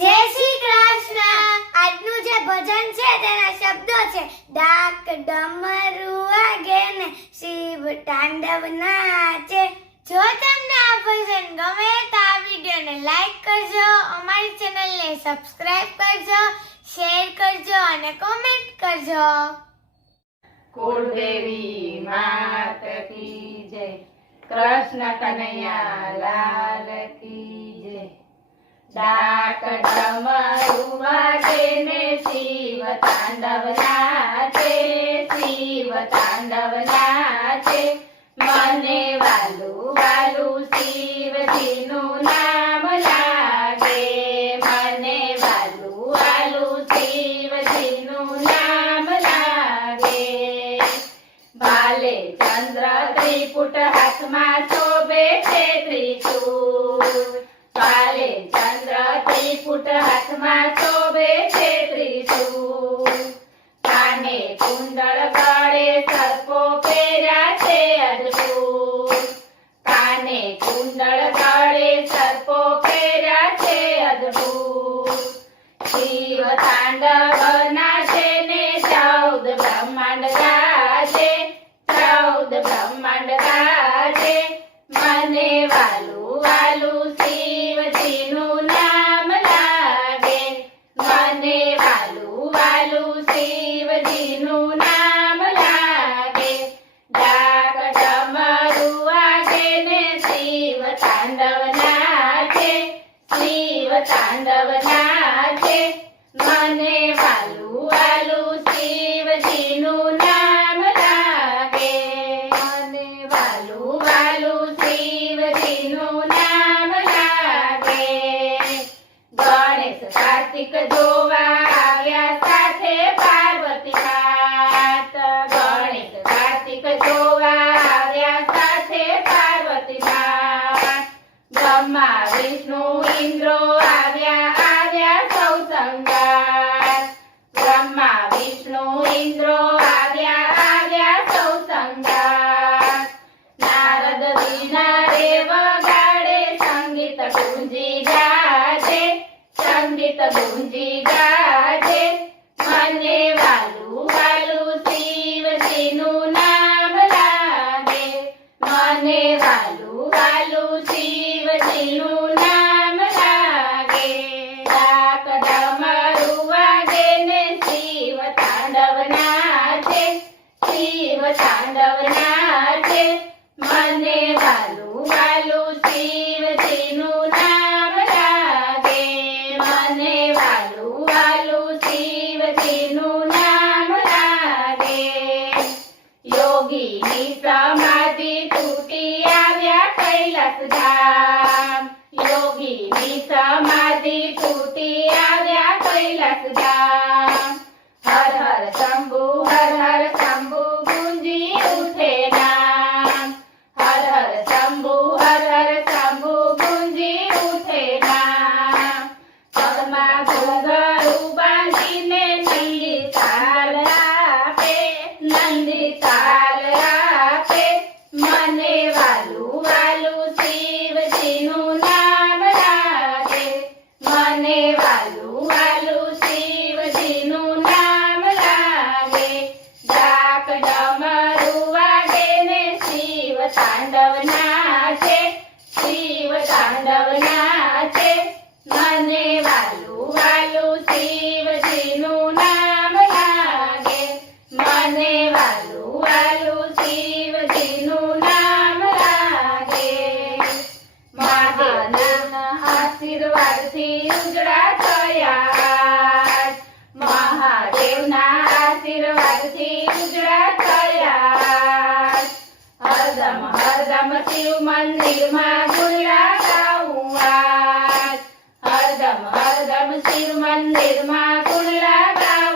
જય શ્રી કૃષ્ણ. આજનું જે ભજન છે તેના શબ્દો છે ડાક ડમરુ વાગે ને શિવ તાંડવ નાચે. જો તમને આ ભજન ગમે તો આ વિડિયોને લાઈક કરજો, અમારી ચેનલને સબસ્ક્રાઇબ કરજો, શેર કરજો અને કોમેન્ટ કરજો. કુળદેવી માત કી જય, કૃષ્ણ કનૈયા લાલ કી જય. ડાક ડમરુ વાગે ને શિવ તાંડવ નાચે, શિવ તાંડવ નાચે. મને વાલું વાલું શિવજીનું નામ લાગે, મને વાલું વાલું શિવજીનું નામ લાગે. ભાલે ચંદ્ર ત્રિપુટ હાથમાં શોભે છે ત્રિશૂળ, ભાલે ચંદ્ર ત્રિપુટ હાથમાં શોભે છે ત્રિશૂળ. કાને કુંડળ ગળે સર્પો પહેર્યા છે અદ્ભુત, કાને કુંડળ ગળે સર્પો પહેર્યા છે અદ્ભુત. શિવ તાંડવ નાચે ને 14 બ્રહ્માંડ ગાજે, 14 બ્રહ્માંડ ગાજે. મને વાલું વાલું શિવજીનું નામ લાગે, મને વાલું વાલું શિવજીનું નામ લાગે. ડાક ડમરુ વાગે ને શિવ તાંડવ નાચે, શિવ તાંડવ નાચે. મને વાલું વાલું શિવજીનું નામ લાગે, મને વાલું વાલું શિવજીનું નામ લાગે. ગણેશ કાર્તિક જોવા આવ્યા સાથે પાર્વતી માત, ગણેશ કાર્તિક જોવા આવ્યા સાથે પાર્વતી માત. બ્રહ્મા વિષ્ણુ ઇન્દ્રો આવ્યા આવ્યા સૌ સંગાર, બ્રહ્મા વિષ્ણુ ઇન્દ્રો આવ્યા આવ્યા સૌ સંગાર. નારદ વીણા રે વગાડે, સંગીત ગુંજી ગાજે, સંગીત ગુંજી ગાજે. મને વાલું વાલું શિવજીનું નામ લાગે, મને વાલું વાલું શિવજીનું નામ લાગે. ડાક ડમરુ વાગે ને શિવ તાંડવ નાચે, શિવ તાંડવ નાચે. મને વાલું વાલું શિવજીનું નામ લાગે, મને વાલું વાલું શિવજીનું નામ લાગે. યોગીની સમાધિ તૂટી આવ્યા કૈલાસ ધામ, યોગીની સમાધિ તૂટી આવ્યા કૈલાસ ધામ. હર હર શંભુ, હર હર શંભુ ગુંજી ઉઠે નામ, હર હર શંભુ, હર હર શંભુ ગુંજી ઉઠે નામ. પગમાં ઘૂંઘરું બાંધીને નંદી તાલ આપે, નંદી તાલ આપે. મને વાલું વાલું શિવજીનું નામ લાગે, મને વાલું વાલું શિવજીનું નામ લાગે. ડાક ડમરુ વાગે ને શિવ તાંડવ નાચે, શિવ તાંડવ નાચે. મને વાલું વાલું શિવજીનું નામ લાગે, મને વાલું વાલું શિવજીનું નામ લાગે. મહાદેવના આશીર્વાદથી ઉજળા થયા, મહાદેવના આશીર્વાદથી ઉજળા થયા. હરદમ હરદમ શિવ મંદિરમાં ગુલ્લા ગાઉં આજ, હરદમ હરદમ શિવ મંદિરમાં ગુલ્લા ગાઉં